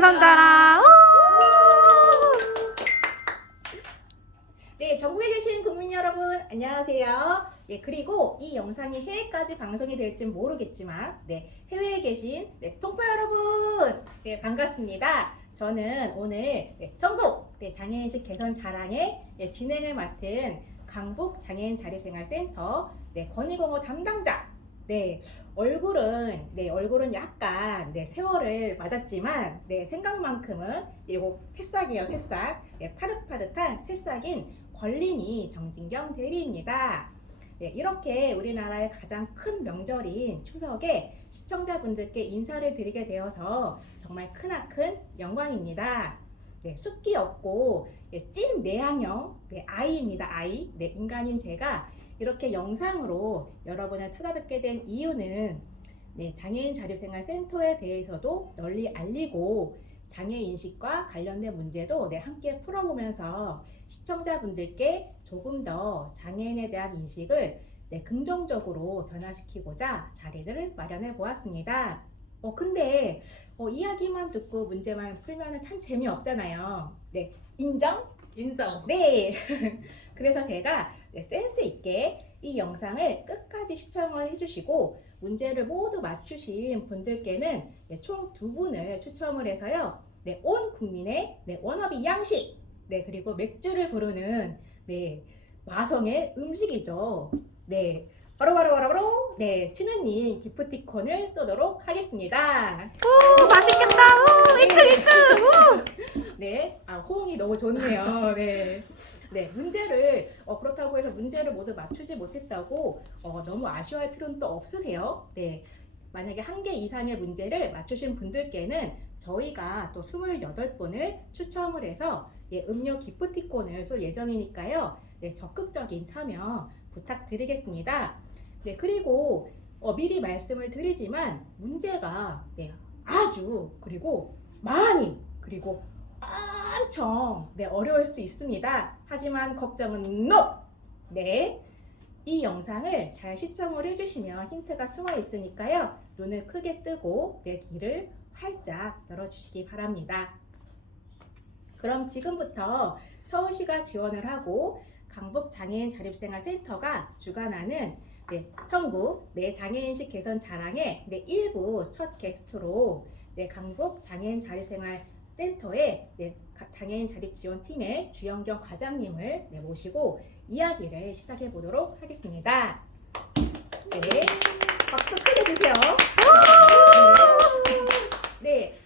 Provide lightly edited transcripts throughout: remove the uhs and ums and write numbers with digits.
개선 자랑. 네, 전국에 계신 국민 여러분 안녕하세요. 네, 그리고 이 영상이 해외까지 방송이 될진 모르겠지만 해외에 계신 동포 여러분 반갑습니다. 저는 오늘 전국 장애인식 개선 자랑의 진행을 맡은 강북 장애인 자립생활센터 건의공호 담당자 얼굴은 약간 세월을 맞았지만 생각만큼은 이거 새싹이에요. 새싹. 파릇파릇한 새싹인 권린이 정진경 대리입니다. 이렇게 우리나라의 가장 큰 명절인 추석에 시청자분들께 인사를 드리게 되어서 정말 크나큰 영광입니다. 숫기 없고 찐 내향형 아이입니다. 아이. 인간인 제가 이렇게 영상으로 여러분을 찾아뵙게 된 이유는 장애인 자립생활센터에 대해서도 널리 알리고 장애인식과 관련된 문제도 함께 풀어보면서 시청자분들께 조금 더 장애인에 대한 인식을 긍정적으로 변화시키고자 자리를 마련해 보았습니다. 근데 이야기만 듣고 문제만 풀면 참 재미없잖아요. 인정? 인정. 네. 그래서 제가 센스 있게 이 영상을 끝까지 시청을 해주시고 문제를 모두 맞추신 분들께는 총 2분을 추첨을 해서요. 온 국민의 워너비 양식 그리고 맥주를 부르는 마성의 음식이죠. 바로 치느님 기프티콘을 쏘도록 하겠습니다. 오, 맛있겠다. 오, 이끌. 호응이 너무 좋네요. 문제를 그렇다고 해서 문제를 모두 맞추지 못했다고 너무 아쉬워할 필요는 또 없으세요. 만약에 1개 이상의 문제를 맞추신 분들께는 저희가 또 28분을 추첨을 해서 음료 기프티콘을 쏠 예정이니까요. 적극적인 참여 부탁드리겠습니다. 그리고 미리 말씀을 드리지만 문제가 아주 그리고 많이 그리고 엄청 어려울 수 있습니다. 하지만 걱정은 NO! 이 영상을 잘 시청을 해주시면 힌트가 숨어 있으니까요. 눈을 크게 뜨고 귀를 활짝 열어주시기 바랍니다. 그럼 지금부터 서울시가 지원을 하고 강북 장애인 자립생활센터가 주관하는 전국 장애인식 개선 자랑의 1부 첫 게스트로 강북 장애인 자립생활센터의 장애인 자립지원팀의 주영경 과장님을 모시고 이야기를 시작해 보도록 하겠습니다. 박수 크게 주세요.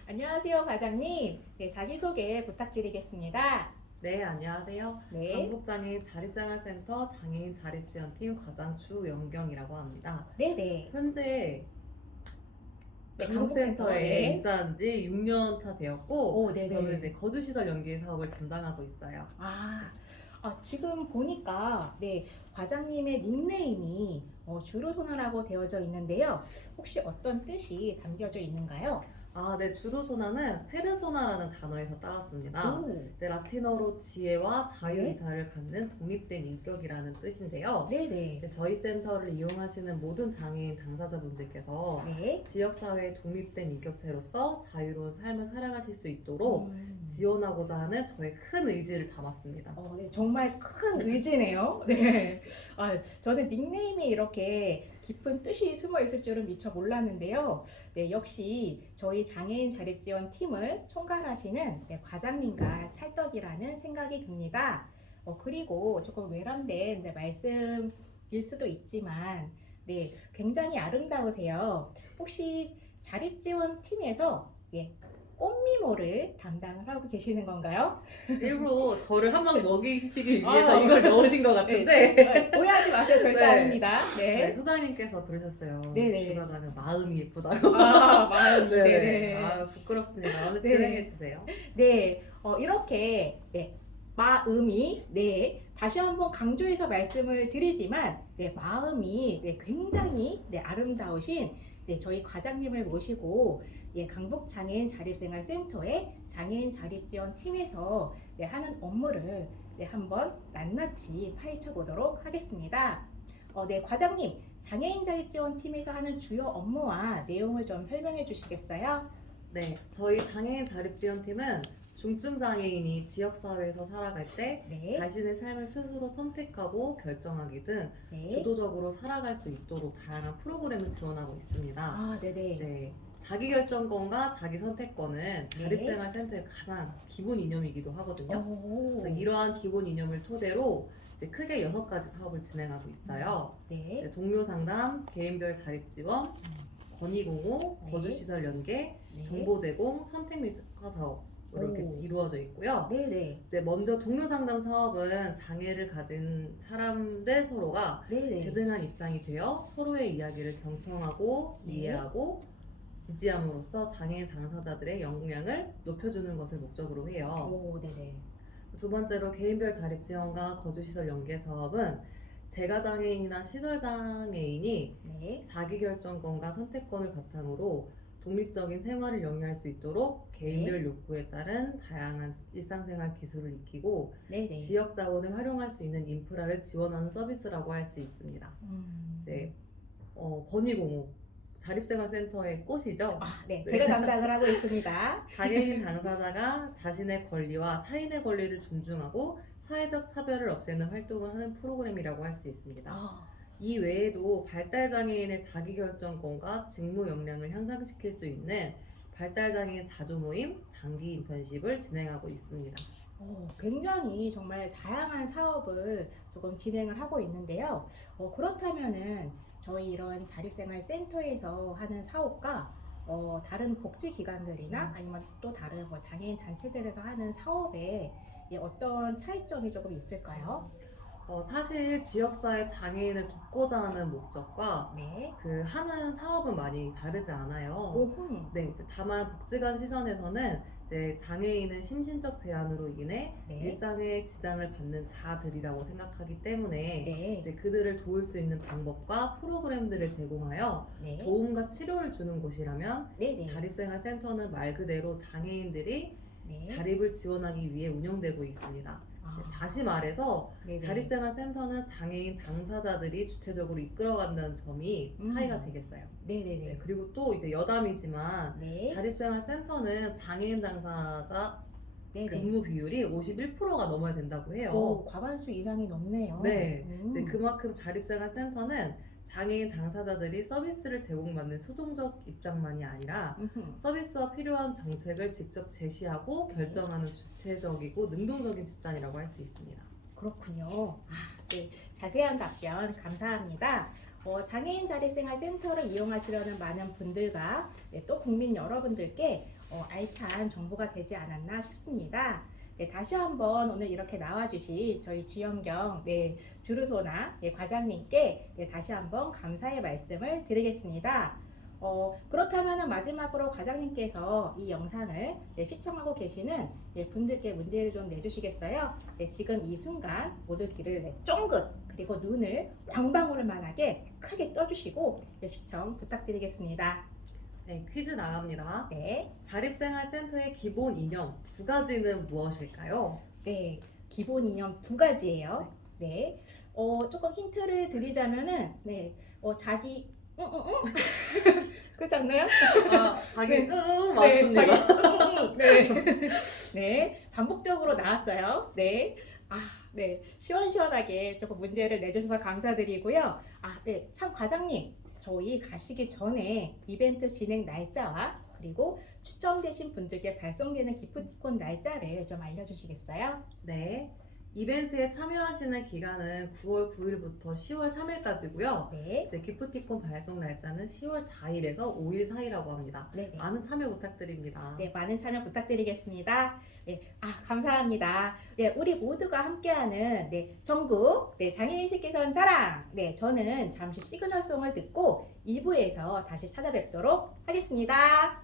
안녕하세요 과장님. 자기소개 부탁드리겠습니다. 네, 안녕하세요. 강북장애인 자립생활센터 장애인 자립지원팀 과장 주영경이라고 합니다. 현재 강북센터에 입사한 지 6년 차 되었고 저는 이제 거주시설 연계 사업을 담당하고 있어요. 지금 보니까 과장님의 닉네임이 주루소나라고 되어져 있는데요. 혹시 어떤 뜻이 담겨져 있는가요? 주루소나는 페르소나라는 단어에서 따왔습니다. 이제 라틴어로 지혜와 자유의사를 갖는 독립된 인격이라는 뜻인데요. 이제 저희 센터를 이용하시는 모든 장애인 당사자분들께서 지역사회의 독립된 인격체로서 자유로운 삶을 살아가실 수 있도록 지원하고자 하는 저의 큰 의지를 담았습니다. 정말 큰 의지네요. 저는 닉네임이 이렇게 깊은 뜻이 숨어 있을 줄은 미처 몰랐는데요. 역시 저희 장애인 자립지원팀을 총괄하시는 과장님과 찰떡이라는 생각이 듭니다. 그리고 조금 외람된 말씀일 수도 있지만 굉장히 아름다우세요. 혹시 자립지원팀에서 꽃미모를 담당을 하고 계시는 건가요? 일부러 저를 한 방 먹이시기 위해서 이걸 넣으신 것 같은데 오해하지 마세요. 절대 아닙니다. 소장님께서 그러셨어요. 주과장은 마음이 예쁘다고. 마음이. 부끄럽습니다. 오늘 진행해 주세요. 이렇게 마음이 다시 한번 강조해서 말씀을 드리지만 마음이 굉장히 아름다우신 저희 과장님을 모시고 강북 장애인 자립생활센터의 장애인 자립지원팀에서 하는 업무를 한번 낱낱이 파헤쳐 보도록 하겠습니다. 과장님, 장애인 자립지원팀에서 하는 주요 업무와 내용을 좀 설명해 주시겠어요? 네, 저희 장애인 자립지원팀은 중증 장애인이 지역사회에서 살아갈 때 네. 자신의 삶을 스스로 선택하고 결정하기 등 네. 주도적으로 살아갈 수 있도록 다양한 프로그램을 지원하고 있습니다. 아, 네네. 네, 자기결정권과 자기선택권은 자립생활센터의 가장 기본 이념이기도 하거든요. 오. 그래서 이러한 기본 이념을 토대로 이제 크게 6가지 사업을 진행하고 있어요. 네. 이제 동료 상담, 개인별 자립 지원, 건의공호, 네. 거주시설 연계, 네. 정보 제공, 선택 및 특화 사업으로 이렇게 오. 이루어져 있고요. 네네. 이제 먼저 동료 상담 사업은 장애를 가진 사람들 서로가 네네. 대등한 입장이 되어 서로의 이야기를 경청하고 네. 이해하고 지지함으로써 장애인 당사자들의 역량을 높여주는 것을 목적으로 해요. 오, 네네. 두 번째로 개인별 자립 지원과 거주시설 연계 사업은 재가장애인이나 시설장애인이 네. 자기결정권과 선택권을 바탕으로 독립적인 생활을 영위할 수 있도록 개인별 욕구에 따른 다양한 일상생활 기술을 익히고 네네. 지역 자원을 활용할 수 있는 인프라를 지원하는 서비스라고 할 수 있습니다. 이제 건의공호 자립생활센터의 꽃이죠. 아, 네. 네. 제가 담당을 하고 있습니다. 장애인 당사자가 자신의 권리와 타인의 권리를 존중하고 사회적 차별을 없애는 활동을 하는 프로그램이라고 할 수 있습니다. 아, 이 외에도 발달장애인의 자기결정권과 직무 역량을 향상시킬 수 있는 발달장애인 자조모임, 단기 인턴십을 진행하고 있습니다. 굉장히 정말 다양한 사업을 조금 진행을 하고 있는데요. 그렇다면은 저희 이런 자립생활센터에서 하는 사업과 다른 복지기관들이나 아니면 또 다른 뭐 장애인 단체들에서 하는 사업에 어떤 차이점이 조금 있을까요? 사실 지역사회 장애인을 돕고자 하는 목적과 네. 그 하는 사업은 많이 다르지 않아요. 오흠. 네, 이제 다만 복지관 시선에서는 이제 장애인은 심신적 제한으로 인해 네. 일상에 지장을 받는 자들이라고 생각하기 때문에 네. 이제 그들을 도울 수 있는 방법과 프로그램들을 제공하여 네. 도움과 치료를 주는 곳이라면 네네. 자립생활센터는 말 그대로 장애인들이 네. 자립을 지원하기 위해 운영되고 있습니다. 다시 말해서 네네. 자립생활센터는 장애인 당사자들이 주체적으로 이끌어간다는 점이 차이가 되겠어요. 네네네. 네, 그리고 또 이제 여담이지만 네. 자립생활센터는 장애인 당사자 네네. 근무 비율이 51%가 넘어야 된다고 해요. 오, 과반수 이상이 넘네요. 네, 이제 그만큼 자립생활센터는 장애인 당사자들이 서비스를 제공받는 수동적 입장만이 아니라 서비스와 필요한 정책을 직접 제시하고 결정하는 주체적이고 능동적인 집단이라고 할 수 있습니다. 그렇군요. 네, 자세한 답변 감사합니다. 장애인 자립생활센터를 이용하시려는 많은 분들과 또 국민 여러분들께 알찬 정보가 되지 않았나 싶습니다. 네, 다시 한번 오늘 이렇게 나와주신 저희 주연경 주루소나 과장님께 다시 한번 감사의 말씀을 드리겠습니다. 그렇다면 마지막으로 과장님께서 이 영상을 시청하고 계시는 분들께 문제를 좀 내주시겠어요? 지금 이 순간 모두 귀를 쫑긋 그리고 눈을 광방울만하게 크게 떠주시고 시청 부탁드리겠습니다. 네, 퀴즈 나갑니다. 네. 자립생활센터의 기본 이념 2가지는 무엇일까요? 네, 기본 이념 2가지예요. 네. 조금 힌트를 드리자면은 자기 그렇지 않나요? 자기 네, 맞습니다. 네. 네, 반복적으로 나왔어요. 네. 네. 시원시원하게 조금 문제를 내주셔서 감사드리고요. 네. 참 과장님, 저희 가시기 전에 이벤트 진행 날짜와 그리고 추첨되신 분들께 발송되는 기프티콘 날짜를 좀 알려주시겠어요? 네. 이벤트에 참여하시는 기간은 9월 9일부터 10월 3일까지고요. 네. 이제 기프티콘 발송 날짜는 10월 4일에서 5일 사이라고 합니다. 네. 많은 참여 부탁드립니다. 네, 많은 참여 부탁드리겠습니다. 네, 감사합니다. 네, 우리 모두가 함께하는 전국 장애인 식기선 자랑. 네, 저는 잠시 시그널송을 듣고 2부에서 다시 찾아뵙도록 하겠습니다.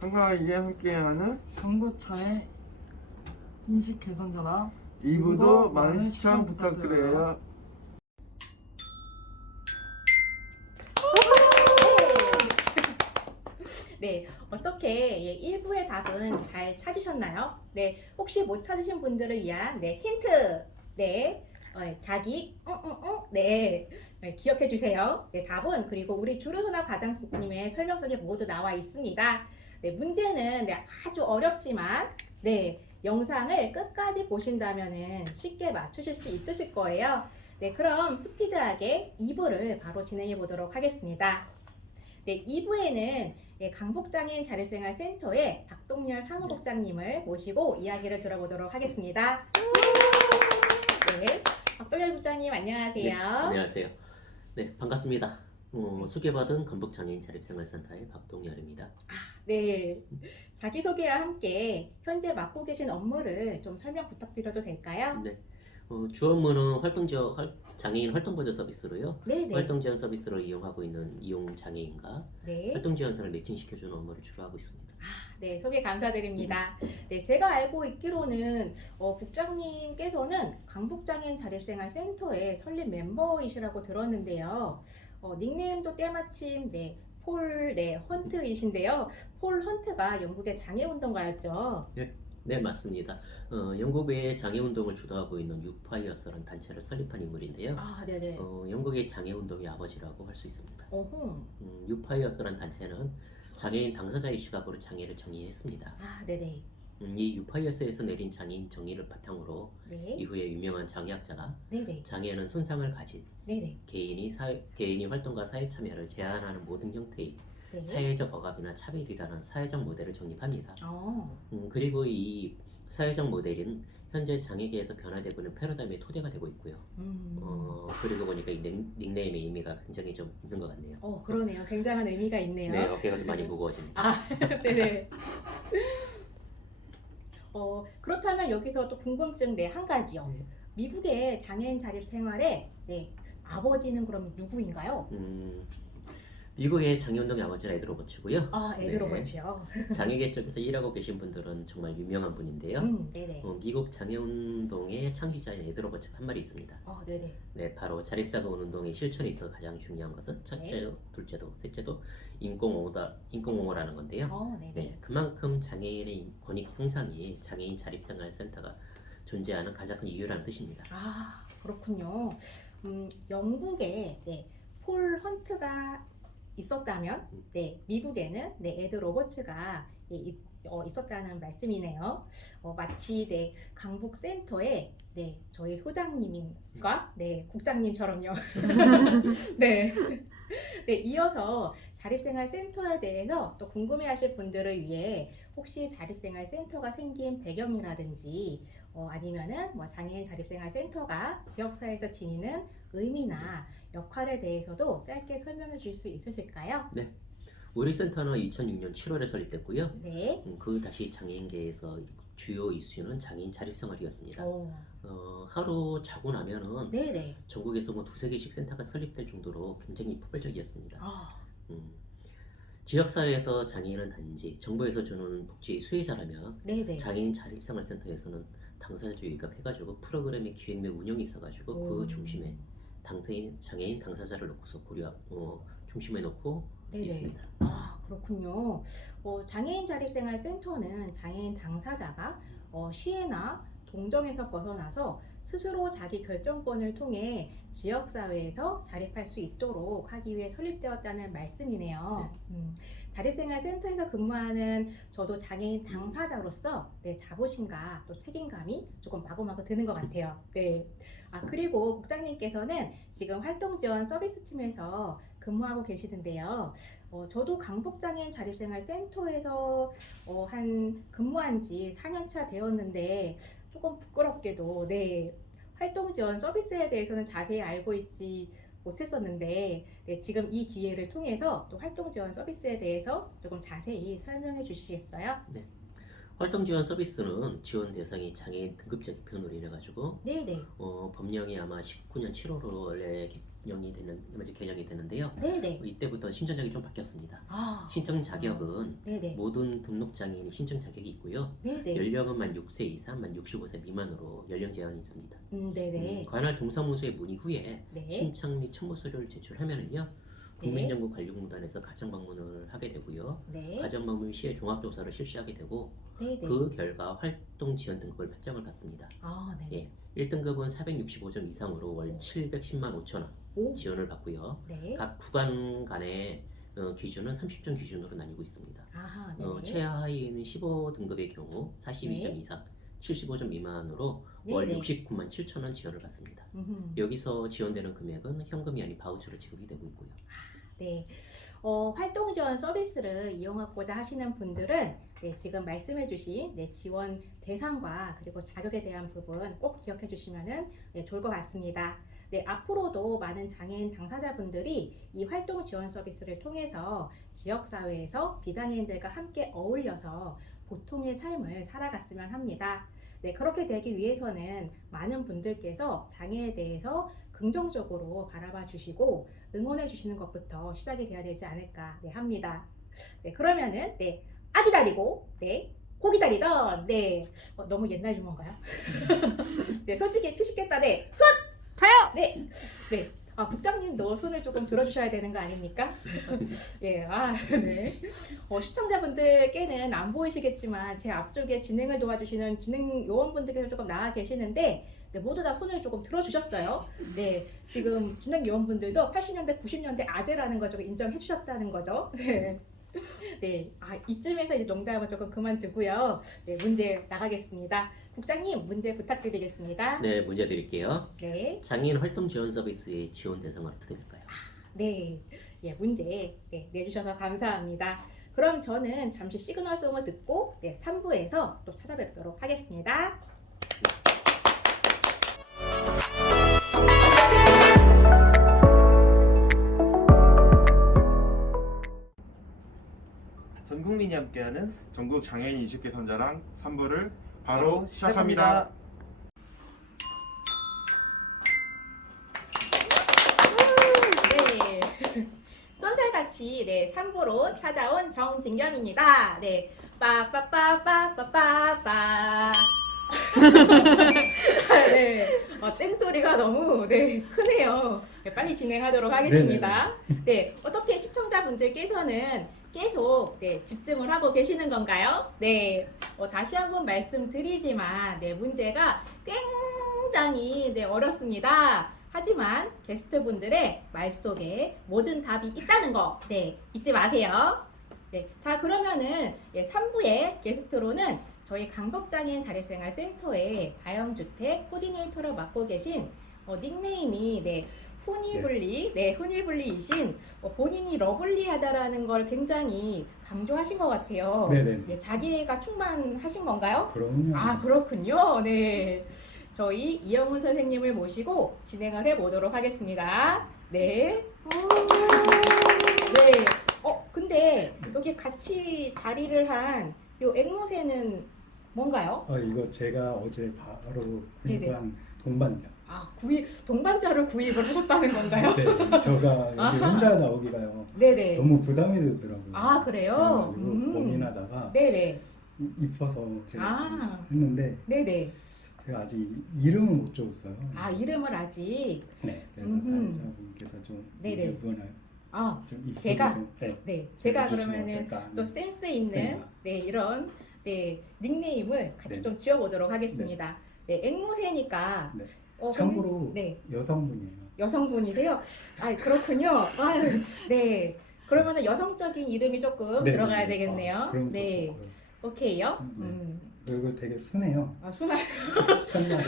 한가하게 함께하는 정부차의 인식 개선 전화 2부도 많은 시청 부탁드려요. 네, 어떻게 1부의 답은 잘 찾으셨나요? 네, 혹시 못 찾으신 분들을 위한 힌트. 네, 자기 네, 네, 기억해 주세요. 네, 답은 그리고 우리 주르소나 과장님의 설명서에 모두 나와 있습니다. 네, 문제는 네, 아주 어렵지만 네, 영상을 끝까지 보신다면은 쉽게 맞추실 수 있으실 거예요. 네, 그럼 스피드하게 2부를 바로 진행해 보도록 하겠습니다. 네, 2부에는 강북장애인 자립생활센터의 박동열 사무국장님을 모시고 이야기를 들어보도록 하겠습니다. 네, 박동열 국장님 안녕하세요. 네, 안녕하세요. 네, 반갑습니다. 소개받은 건북장애인 자립생활센터의 박동열입니다. 네, 자기소개와 함께 현재 맡고 계신 업무를 좀 설명 부탁드려도 될까요? 네, 주 업무는 장애인 활동보조 서비스로요. 네네. 활동 지원 서비스를 이용하고 있는 이용 장애인과 네. 활동 지원서를 매칭시켜주는 업무를 주로 하고 있습니다. 네, 소개 감사드립니다. 네, 제가 알고 있기로는 국장님께서는 강북장애인 자립생활센터의 설립 멤버이시라고 들었는데요. 닉네임도 때마침 헌트이신데요. 폴 헌트가 영국의 장애운동가였죠. 네, 맞습니다. 영국 외에 장애운동을 주도하고 있는 유파이어스라는 단체를 설립한 인물인데요. 아, 네네. 영국의 장애운동의 아버지라고 할 수 있습니다. 어흥. 유파이어스라는 단체는 장애인 당사자의 시각으로 장애를 정의했습니다. 아, 네네. 이 유파이어스에서 내린 장애인 정의를 바탕으로 네. 이후에 유명한 장애학자가 네네. 장애는 손상을 가진 네네. 개인이 활동과 사회 참여를 제한하는 모든 형태의 네. 사회적 억압이나 차별이라는 사회적 모델을 정립합니다. 어. 그리고 이 사회적 모델은 현재 장애계에서 변화되고 있는 패러다임의 토대가 되고 있고요. 그리고 보니까 이 닉네임의 의미가 굉장히 좀 있는 것 같네요. 그러네요. 굉장한 의미가 있네요. 네, 어깨가 좀 많이 무거워집니다. 아, 네네. 그렇다면 여기서 또 궁금증 한 가지요. 네. 미국의 장애인 자립 생활에 아버지는 그럼 누구인가요? 미국의 장애운동의 아버지는 에드 로버츠고요. 아, 에드 네. 로버츠요. 장애계 쪽에서 일하고 계신 분들은 정말 유명한 분인데요. 네네. 미국 장애운동의 창시자인 에드 로버츠가 한 말이 있습니다. 네네. 네, 바로 자립자금 운동의 실천에 있어 가장 중요한 것은 첫째도, 둘째도, 셋째도 인공옹호라는 건데요. 네네. 네, 그만큼 장애인의 권익 향상이 장애인 자립생활센터가 존재하는 가장 큰 이유라는 뜻입니다. 아, 그렇군요. 영국에 폴 헌트가 있었다면, 미국에는 에드 로버츠가 있었다는 말씀이네요. 마치 강북센터에 저희 소장님과 국장님처럼요. 네. 이어서 자립생활센터에 대해서 또 궁금해하실 분들을 위해 혹시 자립생활센터가 생긴 배경이라든지 아니면은 장애인 자립생활센터가 지역사회에서 지니는 의미나 역할에 대해서도 짧게 설명해 줄 수 있으실까요? 네. 우리 센터는 2006년 7월에 설립됐고요. 네. 그 다시 장애인계에서 주요 이슈는 장애인 자립생활이었습니다. 하루 자고 나면은 네네. 전국에서 두세 개씩 센터가 설립될 정도로 굉장히 폭발적이었습니다. 지역사회에서 장애인은 단지 정부에서 주는 복지의 수혜자라면 네네. 장애인 자립생활센터에서는 당사자 위각해가지고 프로그램의 기획 및 운영이 있어가지고 그 중심에 장애인 당사자를 놓고서 중심에 놓고 네네. 있습니다. 아, 그렇군요. 장애인 자립생활센터는 장애인 당사자가 시혜나 동정에서 벗어나서 스스로 자기 결정권을 통해 지역사회에서 자립할 수 있도록 하기 위해 설립되었다는 말씀이네요. 자립생활센터에서 근무하는 저도 장애인 당사자로서 자부심과 또 책임감이 조금 마구마구 드는 것 같아요. 네. 그리고 국장님께서는 지금 활동지원 서비스팀에서 근무하고 계시는데요. 저도 강북장애인 자립생활센터에서 근무한 지 4년차 되었는데 조금 부끄럽게도 활동지원 서비스에 대해서는 자세히 알고 있지 못했었는데 지금 이 기회를 통해서 또 활동지원 서비스에 대해서 조금 자세히 설명해 주시겠어요? 네. 활동지원 서비스는 지원 대상이 장애인 등급제 개편으로 인해가지고 네네. 법령이 아마 19년 7월로 원래 개정이 됐는데요. 네네. 이때부터 신청 자격이 좀 바뀌었습니다. 신청 자격은 네네. 모든 등록 장애인이 신청 자격이 있고요. 네네. 연령은 만 6세 이상, 만 65세 미만으로 연령 제한이 있습니다. 네네. 관할 동사무소에 문의 후에 네. 신청 및 첨부 서류를 제출하면은요, 국민연구관리공단에서 가정 방문을 하게 되고요. 네. 가정 방문 시에 종합조사를 실시하게 되고 네. 네. 그 결과 활동 지원 등급을 판정을 받습니다. 아, 네. 예, 1등급은 465점 이상으로 월 710만 5천 원 오. 지원을 받고요. 네. 각 구간 간의 기준은 30점 기준으로 나뉘고 있습니다. 아하, 네. 최하위는 15등급의 경우 42점 네. 이상, 75점 미만으로 네, 월 네. 69만 7천 원 지원을 받습니다. 음흠. 여기서 지원되는 금액은 현금이 아닌 바우처로 지급이 되고 있고요. 네. 활동 지원 서비스를 이용하고자 하시는 분들은 지금 말씀해주신 지원 대상과 그리고 자격에 대한 부분 꼭 기억해 주시면 좋을 것 같습니다. 앞으로도 많은 장애인 당사자분들이 이 활동 지원 서비스를 통해서 지역사회에서 비장애인들과 함께 어울려서 보통의 삶을 살아갔으면 합니다. 그렇게 되기 위해서는 많은 분들께서 장애에 대해서 긍정적으로 바라봐 주시고 응원해 주시는 것부터 시작이 돼야 되지 않을까 합니다. 그러면은 아기 다리고 고기 다리던 너무 옛날 유머인가요? 솔직히 피식겠다. 수학 저요. 네. 국장님도 손을 조금 들어주셔야 되는 거 아닙니까? 네. 시청자분들께는 안 보이시겠지만 제 앞쪽에 진행을 도와주시는 진행 요원분들께서 조금 나와 계시는데 모두 다 손을 조금 들어주셨어요. 지금 진행 요원분들도 80년대, 90년대 아재라는 거 조금 인정해 주셨다는 거죠. 이쯤에서 이제 농담은 조금 그만두고요. 문제 나가겠습니다. 국장님, 문제 부탁드리겠습니다. 네, 문제 드릴게요. 네. 장애인 활동 지원 서비스의 지원 대상은 어떻게 될까요? 문제 내주셔서 감사합니다. 그럼 저는 잠시 시그널송을 듣고 3부에서 또 찾아뵙도록 하겠습니다. 전 국민이 함께하는 전국 장애인 인식 개선자랑 3부를 바로 시작합니다. 쏜살같이 3부로 찾아온 정진경입니다. 빠빠빠빠빠빠빠. 땡소리가 너무 크네요. 빨리 진행하도록 하겠습니다. 어떻게 시청자분들께서는 계속 집중을 하고 계시는 건가요? 다시 한번 말씀드리지만 문제가 굉장히 어렵습니다. 하지만 게스트분들의 말 속에 모든 답이 있다는 거 잊지 마세요. 자, 그러면은 3부의 게스트로는 저희 강북장애인 자립생활센터의 다영주택 코디네이터를 맡고 계신 닉네임이 훈이블리이신 본인이 러블리하다라는 걸 굉장히 강조하신 것 같아요. 자기애가 충만하신 건가요? 그럼요. 아, 그렇군요. 저희 이영훈 선생님을 모시고 진행을 해보도록 하겠습니다. 근데 여기 같이 자리를 한 요 앵무새는 뭔가요? 이거 제가 어제 바로 네네. 구입한 동반자. 동반자를 구입을 하셨다는 건가요? 제가 여기 아하. 혼자 나오기가요. 네네. 너무 부담이 되더라고요. 아, 그래요? 그래가지고 고민하다가 네네. 입어서 제가 아. 했는데 네네. 제가 아직 이름을 못 적었어요. 이름을 아직. 네. 그래서 음흠. 사회자분께서 좀 네네. 이분을 좀 입혀서 제가? 좀, 제가 해주시면 그러면은 어떨까 또 하는 센스 있는 생각. 이런 닉네임을 같이 네. 좀 지어보도록 하겠습니다. 앵무새니까. 네. 근데- 참고로 네. 여성분이에요. 여성분이세요? 그렇군요. 그러면은 여성적인 이름이 조금 네, 들어가야 네. 되겠네요. 그런 것도 좋고요. 오케이요. 그리고 되게 순해요. 순한. 첫날에.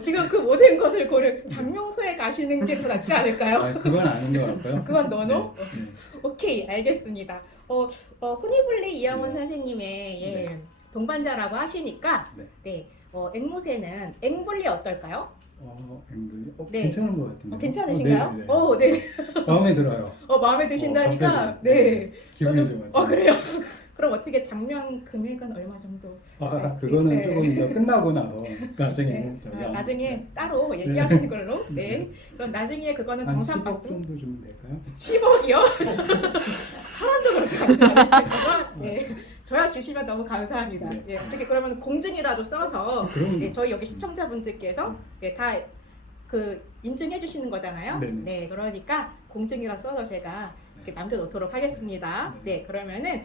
지금 그 모든 것을 고려 장명소에 가시는 게 더 낫지 않을까요? 그건 아닌 것 같고요. 그건 너너? 네. 오케이, 알겠습니다. 후니블리 이영훈 네. 선생님의 네. 동반자라고 하시니까 앵무새는 앵블리 어떨까요? 앵글리? 네. 괜찮은 것 같은데. 괜찮으신가요? 네. 마음에 들어요. 마음에 드신다니까? 갑자기. 기분이 좋아요. 그래요? 그럼 어떻게 장명 금액은 얼마 정도? 그거는 네. 조금 더 끝나고 나서 나중에 저희 나중에 따로 얘기하시는 걸로. 그럼 나중에 그거는 한 정산 10억 받고. 정도 주면 될까요? 10억이요? 사람도 그렇게 감사해요. 저야 주시면 너무 감사합니다. 어떻게 그러면 공증이라도 써서 그럼 저희 여기 시청자분들께서 다 그 인증해 주시는 거잖아요. 네네. 네, 그러니까 공증이라 써서 제가 이렇게 남겨놓도록 하겠습니다. 네. 네, 그러면은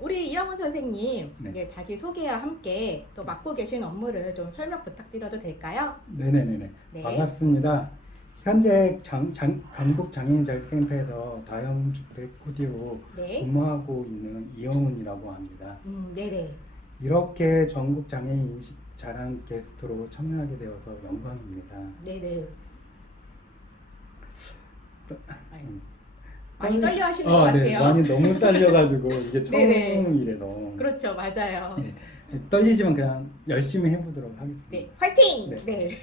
우리 이영은 선생님 네. 예, 자기 소개와 함께 또 맡고 계신 업무를 좀 설명 부탁드려도 될까요? 네네네네. 네. 반갑습니다. 현재 한국장애인자립센터에서 다형주택 코디로 네. 근무하고 있는 이영훈이라고 합니다. 네네. 이렇게 전국 장애인 인식 자랑 게스트로 참여하게 되어서 영광입니다. 네네. 음. 많이 떨려 하시는 것 네, 같아요. 많이 너무 떨려가지고 이게 네네. 처음이라서 그렇죠, 맞아요. 네. 떨리지만 그냥 열심히 해보도록 하겠습니다. 네, 화이팅! 네. 네.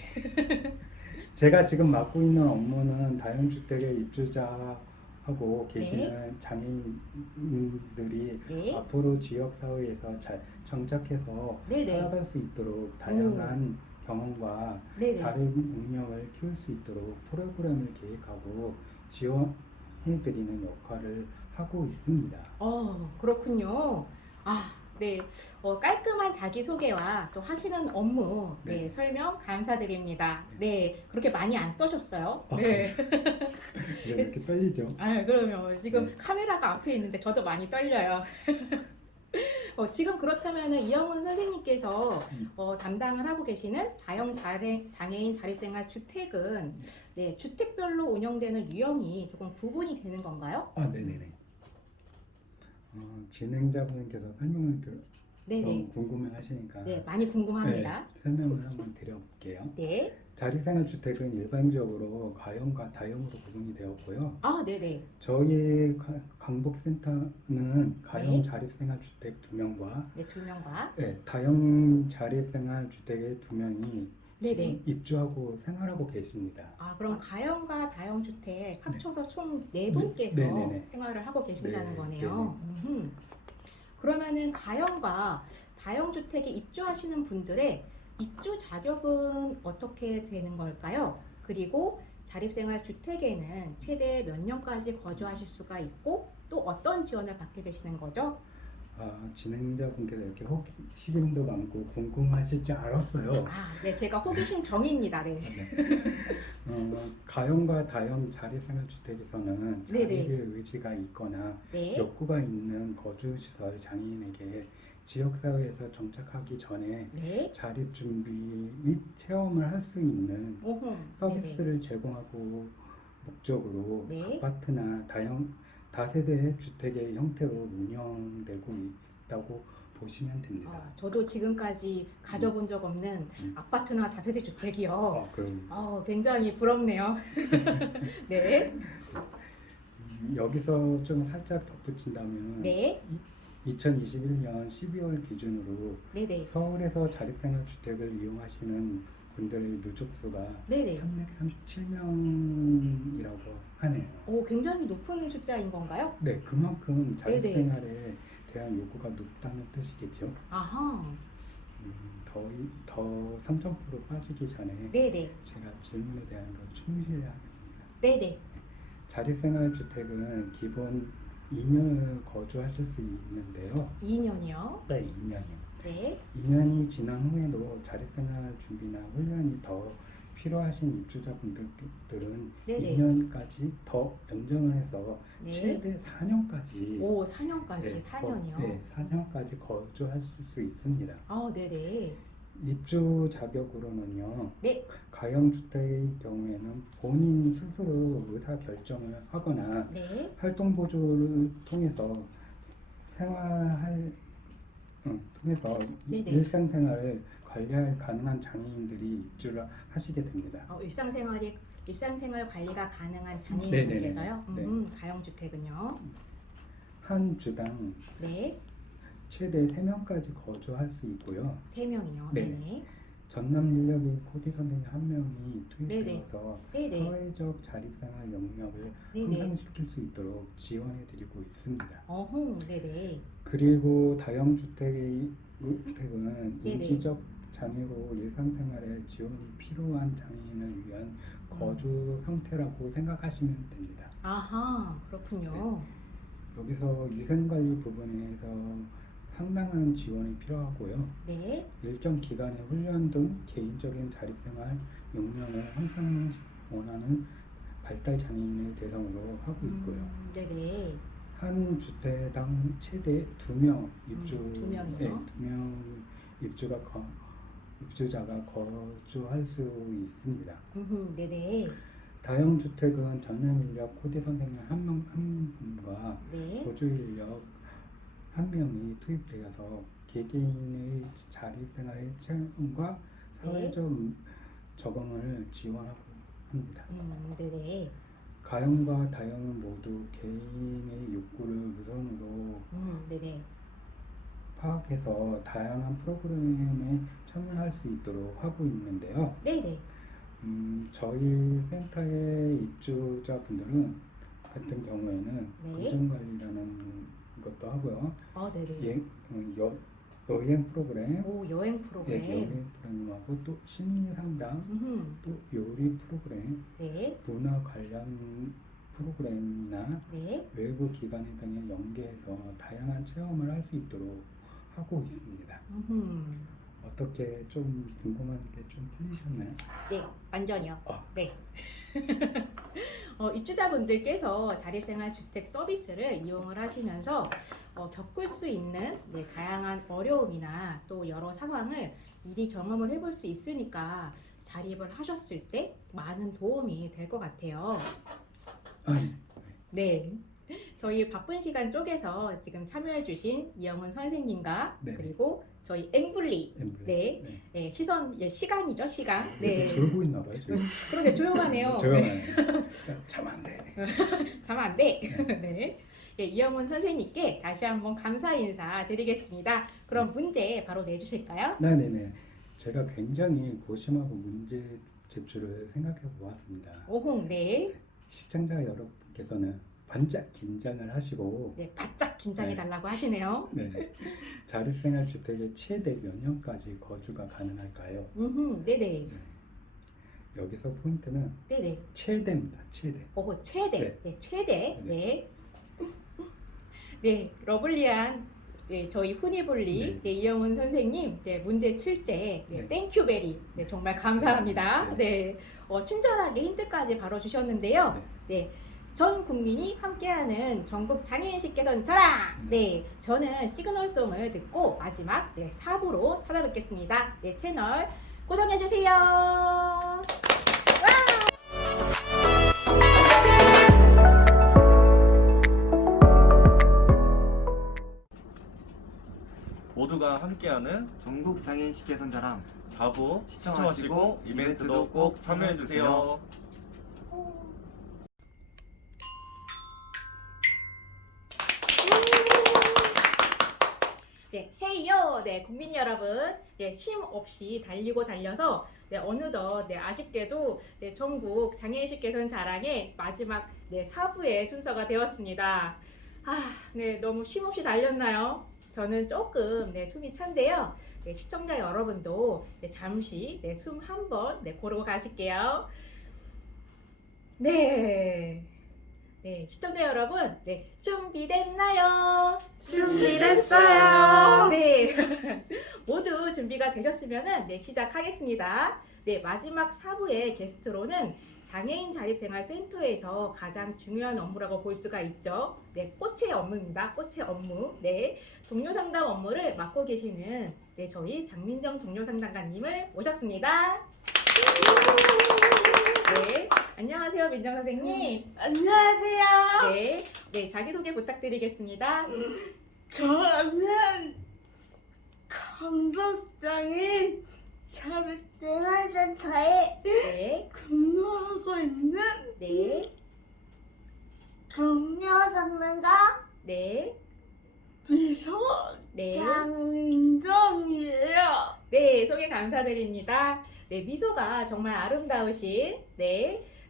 제가 지금 맡고 있는 업무는 다형주택에 입주자하고 계시는 장애인들이 네. 앞으로 지역사회에서 잘 정착해서 네네. 살아갈 수 있도록 다양한 경험과 네네. 자립 능력을 키울 수 있도록 프로그램을 계획하고 지원해드리는 역할을 하고 있습니다. 그렇군요. 네. 깔끔한 자기소개와 또 하시는 업무 네. 설명 감사드립니다. 네. 그렇게 많이 안 떠셨어요? 아, 네. 왜 이렇게 떨리죠? 그러면 지금 네. 카메라가 앞에 있는데 저도 많이 떨려요. 지금 그렇다면 이영훈 선생님께서 담당을 하고 계시는 장애인 자립생활 주택은 네, 주택별로 운영되는 유형이 조금 구분이 되는 건가요? 네네네. 진행자분께서 설명을 네네. 너무 궁금해하시니까 네, 많이 궁금합니다. 네, 설명을 한번 드려볼게요. 네. 자립생활주택은 일반적으로 가형과 다형으로 구분이 되었고요. 네네. 저희 강북센터는 가형 네. 자립생활주택 2명과 네, 2명과. 네, 다형 자립생활주택의 2명이 네네. 입주하고 생활하고 계십니다. 그럼 가형과 다형주택 합쳐서 총 4분께서 네네네. 생활을 하고 계신다는 네, 거네요. 그러면은 가형과 다형주택에 입주하시는 분들의 입주 자격은 어떻게 되는 걸까요? 그리고 자립생활주택에는 최대 몇 년까지 거주하실 수가 있고 또 어떤 지원을 받게 되시는 거죠? 진행자분께서 이렇게 호기심도 많고 궁금하실 줄 알았어요. 네, 제가 호기심 정입니다. 네. 가형과 다형 자립생활주택에서는 네네. 자립의 의지가 있거나 네. 욕구가 있는 거주시설 장애인에게 지역사회에서 정착하기 전에 네. 자립 준비 및 체험을 할 수 있는 오호. 서비스를 제공하고 목적으로 네. 아파트나 다세대 주택의 형태로 운영되고 있다고 보시면 됩니다. 저도 지금까지 가져본 적 없는 아파트나 다세대 주택이요. 그럼 굉장히 부럽네요. 네. 여기서 좀 살짝 덧붙인다면 네. 2021년 12월 기준으로 네네. 서울에서 자립생활주택을 이용하시는 분들의 누적수가 네네. 337명이라고 하네요. 굉장히 높은 숫자인 건가요? 네, 그만큼 네네. 자립생활에 대한 요구가 높다는 뜻이겠죠. 아하. 더 3000% 빠지기 전에 네네. 제가 질문에 대한 걸 충실하겠습니다. 네네. 자립생활주택은 기본 2년을 거주하실 수 있는데요. 2년이요? 네, 2년이요. 네. 2년이 지난 후에도 자립생활 준비나 훈련이 더 필요하신 입주자분들은 네네. 2년까지 더 연장을 해서 네. 최대 4년까지 4년까지 4년이요? 네, 4년까지 거주하실 수 있습니다. 네네. 입주 자격으로는요. 네. 가형주택의 경우에는 본인 스스로 의사 결정을 하거나 네. 활동보조를 통해서 네네. 일상생활을 관리할 가능한 장애인들이 입주를 하시게 됩니다. 일상생활 관리가 가능한 네네네. 장애인분께서요? 네. 가형주택은요? 한 주당 네. 최대 3명까지 거주할 수 있고요. 3명이요? 네. 네네. 전남 인력인 코디 선생님 1명이 투입되어서 네네. 사회적 자립생활 역량을 네네. 향상시킬 수 있도록 지원해드리고 있습니다. 네네. 그리고 다형주택은 네네. 인지적 장애로 일상생활에 지원이 필요한 장애인을 위한 거주 형태라고 생각하시면 됩니다. 아하, 그렇군요. 여기서 위생관리 부분에서 상당한 지원이 필요하고요. 네. 일정 기간의 훈련 등 개인적인 자립생활 역량을 향상 원하는 발달 장애인을 대상으로 하고 있고요. 네네. 한 주택당 최대 2명 두 명이요? 2명 입주자가 거주할 수 있습니다. 네네. 다용주택은 전담 인력 코디 선생님 한 분과 네. 거주 인력 1명이 투입되어서 개개인의 자립생활의 체험과 사회적 적응을 지원하고 합니다. 네네. 가용과 다용은 모두 개인의 욕구를 우선으로 네네. 파악해서 다양한 프로그램에 참여할 수 있도록 하고 있는데요. 네네. 저희 센터의 입주자분들은 같은 경우에는 네. 금전관리라는 것도 하고요. 네네. 여행 프로그램, 오, 여행 프로그램. 여행 프로그램하고 또 심리 상담, 또 요리 프로그램, 네. 문화 관련 프로그램이나 네. 외부 기관 등에 연계해서 다양한 체험을 할 수 있도록 하고 있습니다. 어떻게 좀 궁금한 게 좀 풀리셨나요? 네, 완전히요. 아. 네. 입주자분들께서 자립생활 주택 서비스를 이용을 하시면서 겪을 수 있는 다양한 어려움이나 또 여러 상황을 미리 경험을 해볼 수 있으니까 자립을 하셨을 때 많은 도움이 될 것 같아요. 네. 저희 바쁜 시간 쪽에서 지금 참여해주신 이영훈 선생님과 네. 그리고 저희 앵블리 네. 네, 시간이죠, 시간. 네. 졸고 있나 봐요, 지금. 그러게 조용하네요. 조용하네요. 잠 안 돼. 자면 안 돼. 네. 네, 이영훈 선생님께 다시 한번 감사 인사 드리겠습니다. 그럼 문제 바로 내주실까요? 네네네. 제가 굉장히 고심하고 문제 제출을 생각해 보았습니다. 오홍, 네. 시청자 여러분께서는 반짝 긴장을 하시고 네, 바짝 긴장해달라고 하시네요. 네. 자립생활 주택에 최대 몇 년까지 거주가 가능할까요? 네네. 여기서 포인트는 네네. 최대입니다. 최대. 오, 최대. 네. 네, 최대. 네. 네, 러블리한 저희 후니블리 이영훈 선생님 문제 출제 땡큐베리 정말 감사합니다. 네, 친절하게 힌트까지 바로 주셨는데요. 네. 전 국민이 함께하는 전국 장애인식 개선 자랑! 네, 저는 시그널송을 듣고 마지막 4부로 찾아뵙겠습니다. 네, 채널 고정해주세요. 모두가 함께하는 전국 장애인식 개선 자랑 4부 시청하시고 이벤트도 꼭 참여해주세요. 네, 헤이요! 네, 국민 여러분. 네, 쉼 없이 달리고 달려서 어느덧 아쉽게도 전국 장애인식 개선 자랑의 마지막 4부의 순서가 되었습니다. 네, 너무 쉼 없이 달렸나요? 저는 조금 숨이 찬데요. 시청자 여러분도 잠시 숨 한번 고르고 가실게요. 네. 시청자 여러분, 준비됐나요? 준비됐어요. 네. 모두 준비가 되셨으면 시작하겠습니다. 마지막 4부의 게스트로는 장애인 자립생활센터에서 가장 중요한 업무라고 볼 수가 있죠. 꽃의 업무입니다. 꽃의 업무. 동료 상담 업무를 맡고 계시는 저희 장민정 동료 상담가님을 모셨습니다. 안녕하세요, 민정 선생님. 안녕하세요. 자기소개 부탁드리겠습니다. 저는 강덕장애인 자립생활센터에 근무하고 있는 동료 상담가 미소 장민정이에요. 소개 감사드립니다. 미소가 정말 아름다우신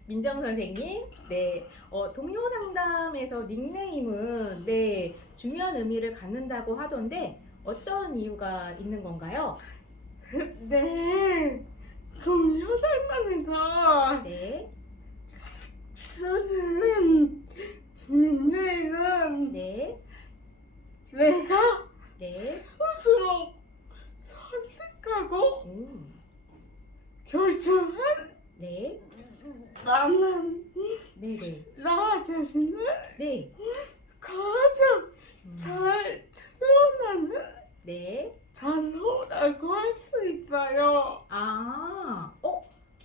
민정 선생님. 동료 상담에서 닉네임은 중요한 의미를 갖는다고 하던데 어떤 이유가 있는 건가요? 동료 상담에서 쓰는 닉네임은 내가 네. 스스로 선택하고 결정한 네. 나는 네네. 나 자신을 네. 가장 잘 표현하는 네. 단어라고 할 수 있어요.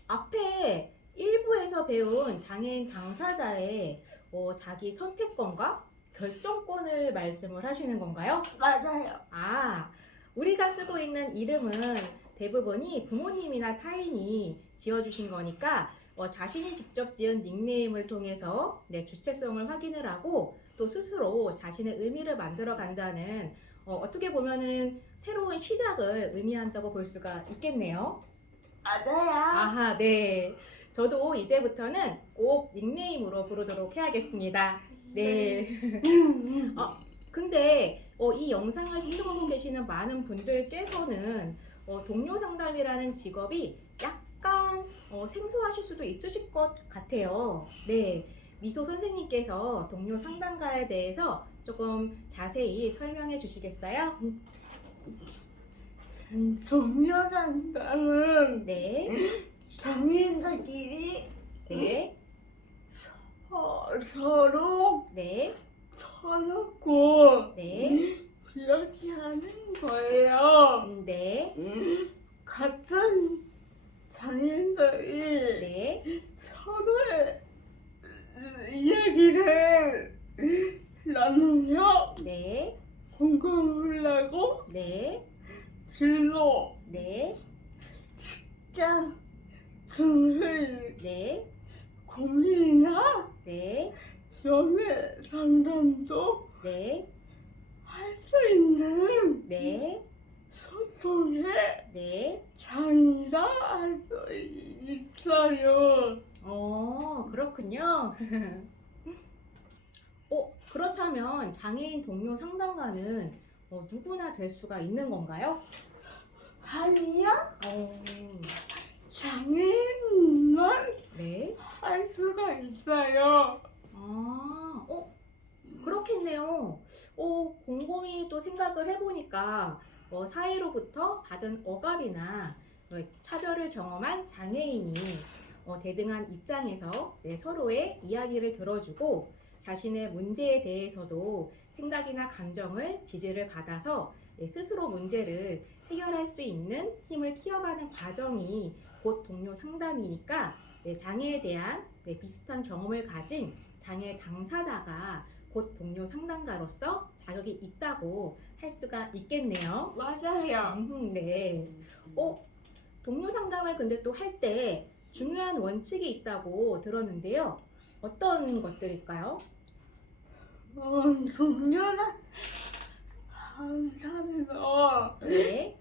앞에 1부에서 배운 장애인 당사자의 자기 선택권과 결정권을 말씀을 하시는 건가요? 맞아요. 우리가 쓰고 있는 이름은 대부분이 부모님이나 타인이 지어주신 거니까 자신이 직접 지은 닉네임을 통해서 주체성을 확인을 하고 또 스스로 자신의 의미를 만들어 간다는 어떻게 보면은 새로운 시작을 의미한다고 볼 수가 있겠네요. 맞아요. 네. 저도 이제부터는 꼭 닉네임으로 부르도록 해야겠습니다. 네. 근데 이 영상을 시청하고 계시는 많은 분들께서는 동료 상담이라는 직업이 약간 생소하실 수도 있으실 것 같아요. 네. 미소 선생님께서 동료 상담가에 대해서 조금 자세히 설명해 주시겠어요? 동료 상담은 네. 장애인들끼리 네. 서로 네. 서놓고 네. 이야기하는 거예요. 네. 같은 장애인들이 네. 서로의 이야기를 나누며 네. 공감을 하고 네. 진로, 네. 직장 등의 네. 고민이나 네. 연애 상담도 네. 할 수 있는 네. 소통의 네. 장이라 할 수 있어요. 그렇군요. 그렇다면 장애인 동료 상담가는 누구나 될 수가 있는 건가요? 아니요, 어, 장애인만 네. 할 수가 있어요. 그렇겠네요. 곰곰이 또 생각을 해보니까 사회로부터 받은 억압이나 차별을 경험한 장애인이 대등한 입장에서 서로의 이야기를 들어주고 자신의 문제에 대해서도 생각이나 감정을 지지를 받아서 스스로 문제를 해결할 수 있는 힘을 키워가는 과정이 곧 동료 상담이니까 장애에 대한 비슷한 경험을 가진 장애 당사자가 곧 동료 상담가로서 자격이 있다고 할 수가 있겠네요. 맞아요. 네. 동료 상담을 근데 또 할 때 중요한 원칙이 있다고 들었는데요. 어떤 것들일까요? 동료는 항상 네.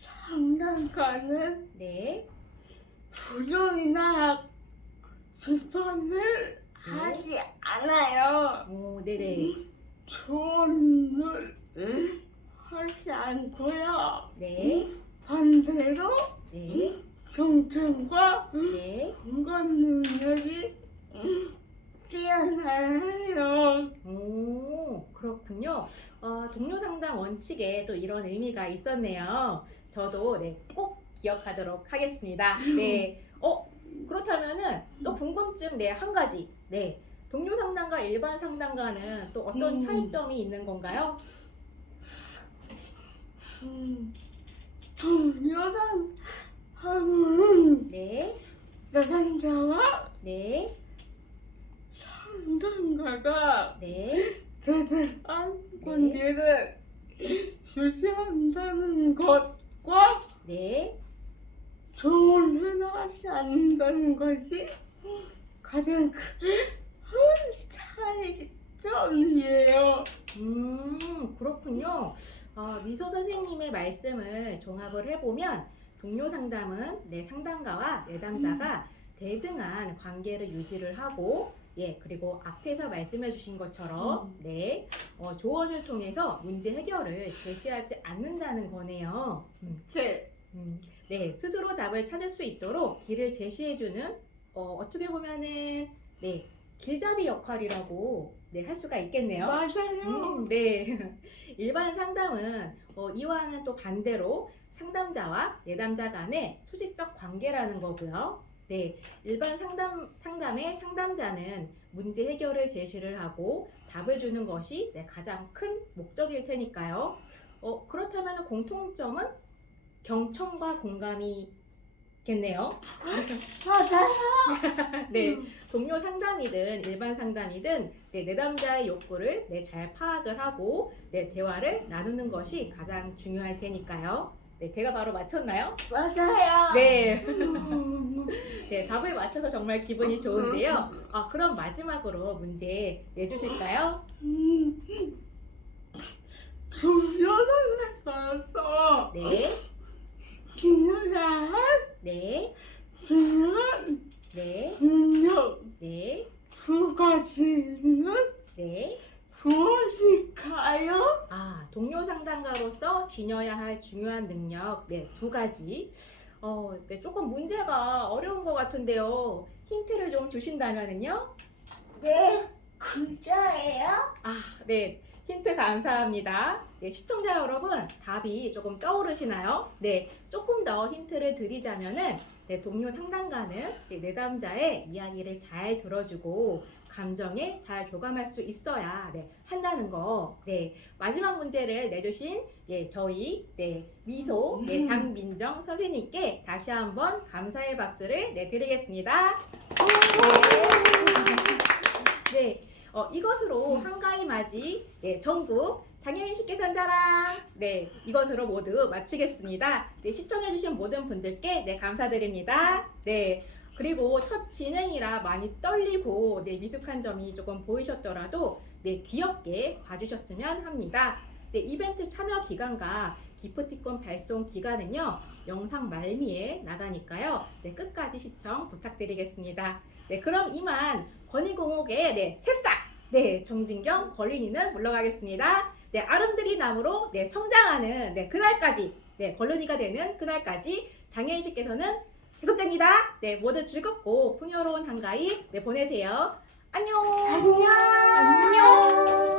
상담가는 네. 부정이나 비판을 하지 않아요. 네네. 조언을 하지 않고요. 네. 반대로 네. 경청과 네. 공감 능력이 뛰어나요. 그렇군요. 동료 상담 원칙에 또 이런 의미가 있었네요. 저도 꼭 기억하도록 하겠습니다. 네. 그렇다면은 또 궁금증 한 가지. 네. 동료 상담과 일반 상담과는 또 어떤 차이점이 있는 건가요? 동료는 하면 네. 내상자와 네. 상담가가 네. 대등한 관계를 유지한다는 것과 네. 조언을 하지 않는다는 것이 가장 큰 차이점이에요. 그렇군요. 미소 선생님의 말씀을 종합을 해보면 동료 상담은 상담가와 내담자가 대등한 관계를 유지를 하고 그리고 앞에서 말씀해 주신 것처럼 조언을 통해서 문제 해결을 제시하지 않는다는 거네요. 스스로 답을 찾을 수 있도록 길을 제시해주는 어떻게 보면은 길잡이 역할이라고 할 수가 있겠네요. 맞아요. 일반 상담은 이와는 또 반대로 상담자와 내담자 간의 수직적 관계라는 거고요. 네, 일반 상담의 상담자는 문제 해결을 제시를 하고 답을 주는 것이 가장 큰 목적일 테니까요. 그렇다면 공통점은 경청과 공감이겠네요. 맞아요. 네, 동료 상담이든 일반 상담이든 내담자의 욕구를 잘 파악을 하고 대화를 나누는 것이 가장 중요할 테니까요. 네, 제가 바로 맞췄나요? 맞아요. 네. 네, 답을 맞춰서 정말 기분이 좋은데요. 그럼 마지막으로 문제 내주실까요? 조연을 나가서 네, 기능한 네, 기능한 네, 능력 네, 두 가지는 네. 무엇일까요? 동료 상담가로서 지녀야 할 중요한 능력, 두 가지. 조금 문제가 어려운 것 같은데요. 힌트를 좀 주신다면요? 네, 글자예요. 네. 힌트 감사합니다. 네, 시청자 여러분, 답이 조금 떠오르시나요? 네, 조금 더 힌트를 드리자면은, 동료 상담가는 내담자의 이야기를 잘 들어주고, 감정에 잘 교감할 수 있어야 한다는 거. 네, 마지막 문제를 내주신 저희 미소 장민정 선생님께 다시 한번 감사의 박수를 드리겠습니다. 네. 이것으로 한가위 맞이 전국 장애인 식기선자랑 이것으로 모두 마치겠습니다. 시청해주신 모든 분들께 감사드립니다. 그리고 첫 진행이라 많이 떨리고 미숙한 점이 조금 보이셨더라도 귀엽게 봐주셨으면 합니다. 이벤트 참여 기간과 기프티콘 발송 기간은요 영상 말미에 나가니까요 끝까지 시청 부탁드리겠습니다. 그럼 이만 권익공옥의 새싹 정진경 권린이는 물러가겠습니다. 아름드리 나무로 성장하는 그날까지 권린이가 되는 그날까지 장애인식께서는 계속됩니다. 모두 즐겁고 풍요로운 한가위 보내세요. 안녕. 안녕.